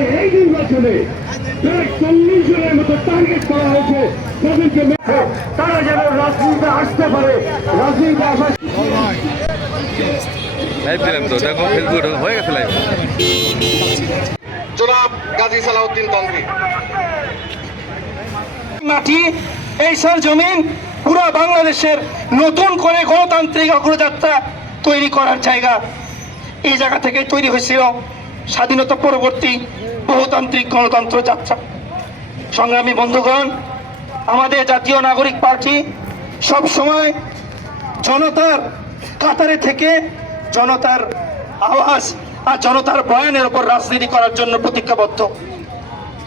যে এই নির্বাচনে প্রায় 40 জনের মতো টার্গেট করা হয়েছে, তাদেরকে তারা যেন রাজনীতিতে আসতে পারে, রাজনীতিতে আসার লাইভ দিলাম তো, দেখো ফেসবুক হয়ে গেছে লাইভ। জনাব গাজী সালাউদ্দিন তন্ত্রী। মাটি, এই সরজমিন পুরো বাংলাদেশের নতুন করে গণতান্ত্রিক অগ্রযাত্রা তৈরি করার জায়গা। এই জায়গা থেকে তৈরি হয়েছিল স্বাধীনতা পরবর্তী বহুতান্ত্রিক গণতন্ত্র যাত্রা। সংগ্রামী বন্ধুগণ, আমাদের জাতীয় নাগরিক পার্টি সব সময় জনতার কাতারে থেকে জনতার আওয়াজ আর জনতার বয়ানের উপর রাজনীতি করার জন্য প্রতিজ্ঞাবদ্ধ,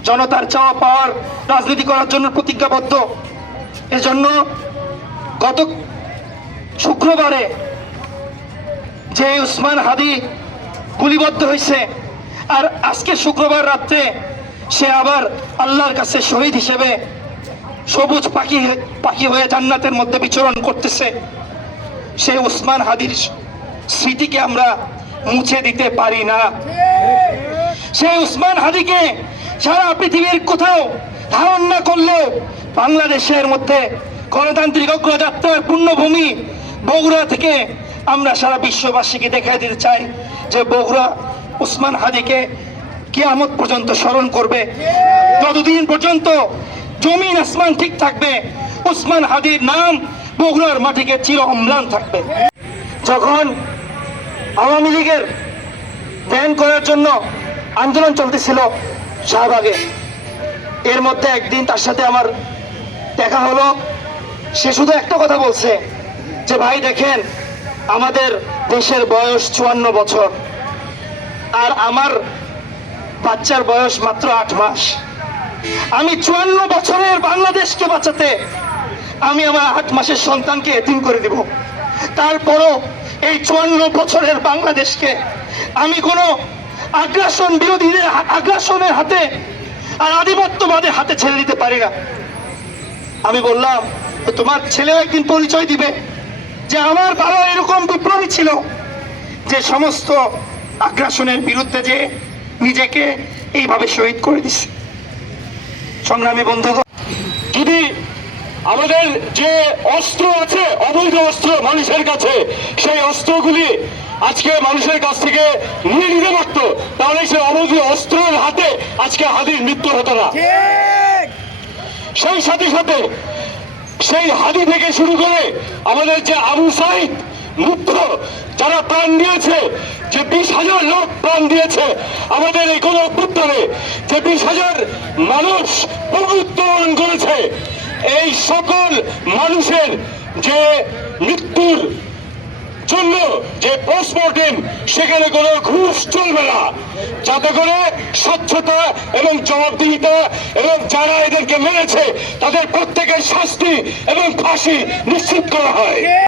জনতার চাওয়া পাওয়ার রাজনীতি করার জন্য প্রতিজ্ঞাবদ্ধ। এজন্য গত শুক্রবারে যে উসমান হাদি গুলিবদ্ধ হয়েছে, আর আজকে শুক্রবার রাত্রে সে আবার আল্লাহর কাছে শহীদ হিসেবে সবুজ পাখি হয়ে জান্নাতের মধ্যে বিচরণ করতেছে, সেই উসমান হাদির স্মৃতিকে আমরা মুছে দিতে পারি না। সেই উসমান হাদিকে সারা পৃথিবীর কোথাও ধারণ না করলেও বাংলাদেশের মধ্যে গণতান্ত্রিক অগ্রযাত্রার পূর্ণভূমি বগুড়া থেকে আমরা সারা বিশ্ববাসীকে দেখাই দিতে চাই যে বগুড়া উসমান হাদিকে কিয়ামত পর্যন্ত স্মরণ করবে। যতদিন পর্যন্ত জমিন আসমান ঠিক থাকবে, উসমান হাদির নাম বগুড়ার মাটিকে চির অম্লান থাকবে। যখন আওয়ামী লীগের ব্যান করার জন্য আন্দোলন চলতেছিল শাহবাগে, এর মধ্যে একদিন তার সাথে আমার দেখা হলো। সে শুধু একটা কথা বলছে যে ভাই দেখেন, আমাদের দেশের বয়স 54 বছর আর আমার বাচ্চার বয়স মাত্র 8 মাস। আমি 54 বছরের বাংলাদেশকে বাঁচাতে আমি আমার 8 মাসের সন্তানকে এতিম করে দিব। তারপরও এই 54 বছরের বাংলাদেশকে আমি কোনো আগ্রাসন বিরোধীদের আগ্রাসনের হাতে আর আধিপত্যবাদের হাতে ছেড়ে দিতে পারি না। আমি বললাম, তোমার ছেলেও একদিন পরিচয় দিবে যে আমার বাবা এরকম বিপ্লবী ছিল যে সমস্ত আগ্রাসনের বিরুদ্ধে যে নিজেকে এইভাবে শহীদ করে দিচ্ছে। সংগ্রামী বন্ধুগণ, যদি আমাদের যে অস্ত্র আছে, অবৈধ অস্ত্র মানুষের কাছে, সেই অস্ত্রগুলি আজকে মানুষের কাছ থেকে নিয়ে নিতে পারত, তাহলে সেই অবৈধ অস্ত্রের হাতে আজকে হাদির মৃত্যু হতো না। সেই সাথে সাথে সেই হাদি থেকে শুরু করে আমাদের যে আবু সাইদ মুগ্ধ, যারা প্রাণ দিয়েছে, যে 20,000 লোক প্রাণ দিয়েছে আমাদের এই গণ অভ্যুত্থানে, যে 20,000 মানুষ উত্তোলন করেছে, এই সকল মানুষের যে মৃত্যুর জন্য যে পোস্টমর্টেম, সেখানে কোনো ঘুষ চলবে না, যাতে করে স্বচ্ছতা এবং জবাবদিহিতা এবং যারা এদেরকে মেরেছে তাদের প্রত্যেকের শাস্তি এবং ফাঁসি নিশ্চিত করা হয়।